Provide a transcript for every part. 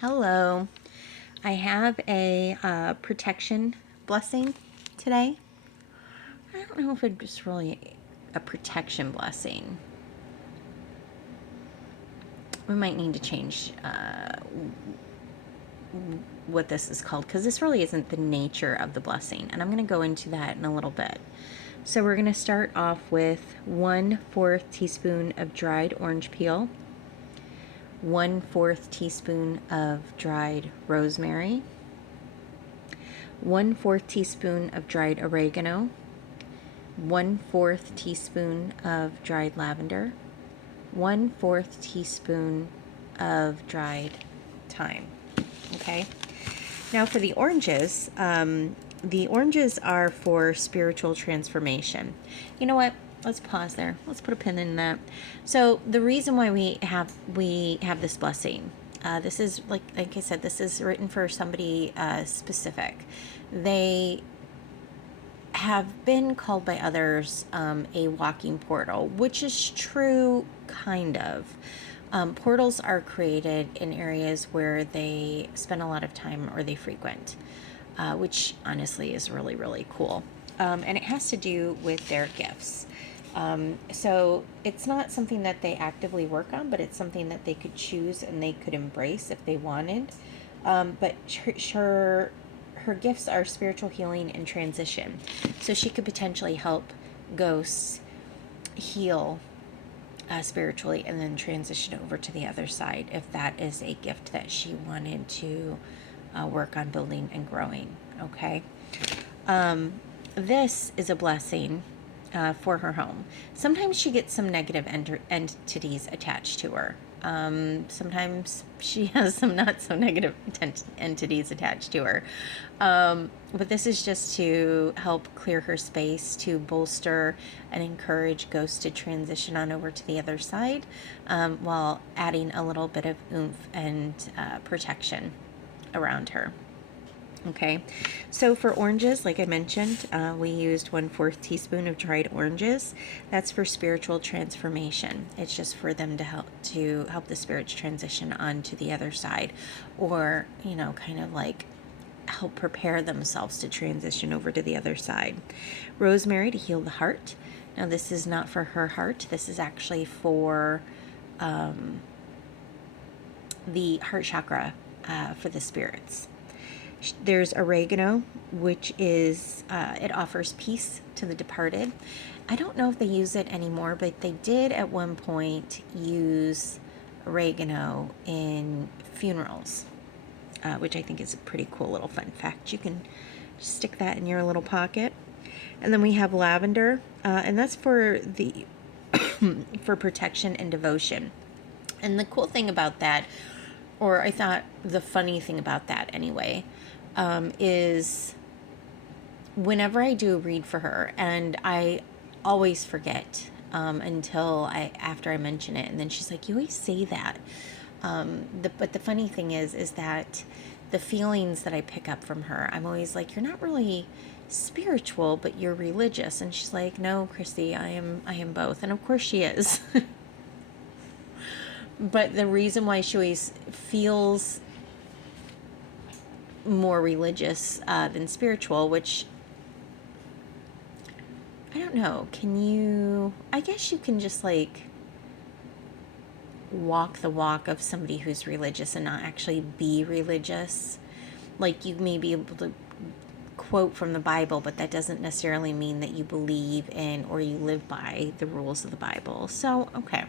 Hello. I have a protection blessing today. I don't know if it's really a protection blessing. We might need to change what this is called because this really isn't the nature of the blessing. And I'm going to go into that in a little bit. So we're going to start off with 1/4 teaspoon of dried orange peel, 1/4 teaspoon of dried rosemary, 1/4 teaspoon of dried oregano, 1/4 teaspoon of dried lavender, 1/4 teaspoon of dried thyme. Okay. Now for the oranges are for spiritual transformation. You know what? Let's pause there. Let's put a pin in that. So the reason why we have this blessing, this is like I said, this is written for somebody specific. They have been called by others a walking portal, which is true, kind of. Portals are created in areas where they spend a lot of time or they frequent, which honestly is really, really cool. And it has to do with their gifts. So it's not something that they actively work on, but it's something that they could choose and they could embrace if they wanted. But her gifts are spiritual healing and transition. So she could potentially help ghosts heal spiritually and then transition over to the other side if that is a gift that she wanted to work on building and growing. Okay. This is a blessing for her home. Sometimes she gets some negative entities attached to her. Sometimes she has some not so negative entities attached to her. But this is just to help clear her space, to bolster and encourage ghosts to transition on over to the other side, while adding a little bit of oomph and protection around her. Okay, so for oranges, like I mentioned, we used 1/4 teaspoon of dried oranges. That's for spiritual transformation. It's just for them to help the spirits transition on to the other side, or kind of like help prepare themselves to transition over to the other side. Rosemary to heal the heart. Now this is not for her heart. This is actually for the heart chakra, for the spirits. There's oregano, which is, it offers peace to the departed. I don't know if they use it anymore, but they did at one point use oregano in funerals, which I think is a pretty cool little fun fact. You can stick that in your little pocket. And then we have lavender, and that's for the for protection and devotion. And the cool thing about that, or I thought the funny thing about that anyway, is whenever I do a read for her, and I always forget until after I mention it, and then she's like, "You always say that." But the funny thing is that the feelings that I pick up from her, I'm always like, "You're not really spiritual, but you're religious," and she's like, "No, Christy, I am both," and of course she is. But the reason why she always feels more religious than spiritual, which I don't know, I guess you can just like walk the walk of somebody who's religious and not actually be religious. Like you may be able to quote from the Bible, but that doesn't necessarily mean that you believe in or you live by the rules of the Bible. So, okay,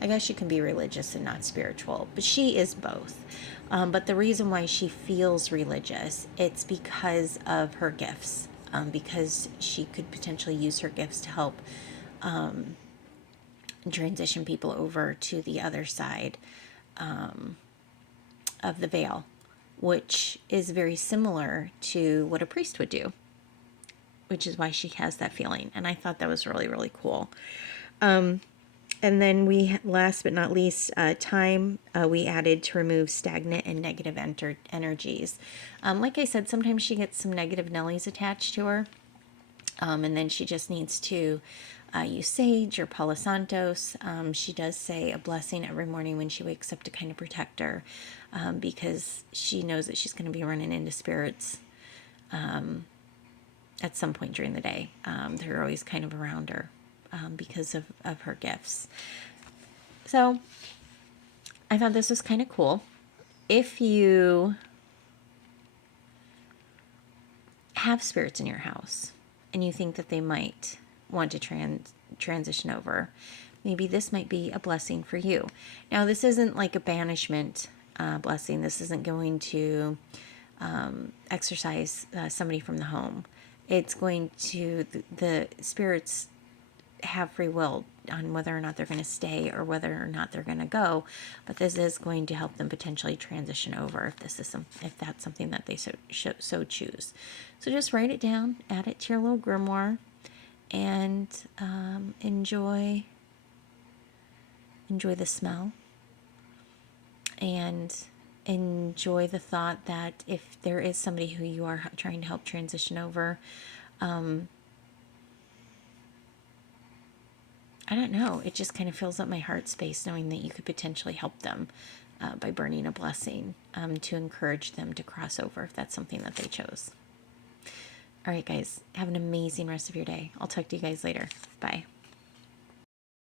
I guess you can be religious and not spiritual, but she is both. But the reason why she feels religious, it's because of her gifts, because she could potentially use her gifts to help transition people over to the other side of the veil, which is very similar to what a priest would do, which is why she has that feeling. And I thought that was really, really cool. And then we, last but not least, thyme, we added to remove stagnant and negative energies. Like I said, sometimes she gets some negative Nellies attached to her. And then she just needs to use sage or Palo Santos. She does say a blessing every morning when she wakes up to kind of protect her, because she knows that she's going to be running into spirits at some point during the day. They're always kind of around her because of her gifts. So I thought this was kind of cool. If you have spirits in your house and you think that they might want to transition over, maybe this might be a blessing for you. Now, this isn't like a banishment blessing. This isn't going to exorcise somebody from the home. It's going to, the spirits have free will on whether or not they're going to stay or whether or not they're going to go, but this is going to help them potentially transition over if that's something that they so choose. So just write it down, add it to your little grimoire, and enjoy the smell, and enjoy the thought that if there is somebody who you are trying to help transition over, I don't know, it just kind of fills up my heart space knowing that you could potentially help them by burning a blessing to encourage them to cross over if that's something that they chose. All right, guys, have an amazing rest of your day. I'll talk to you guys later. Bye.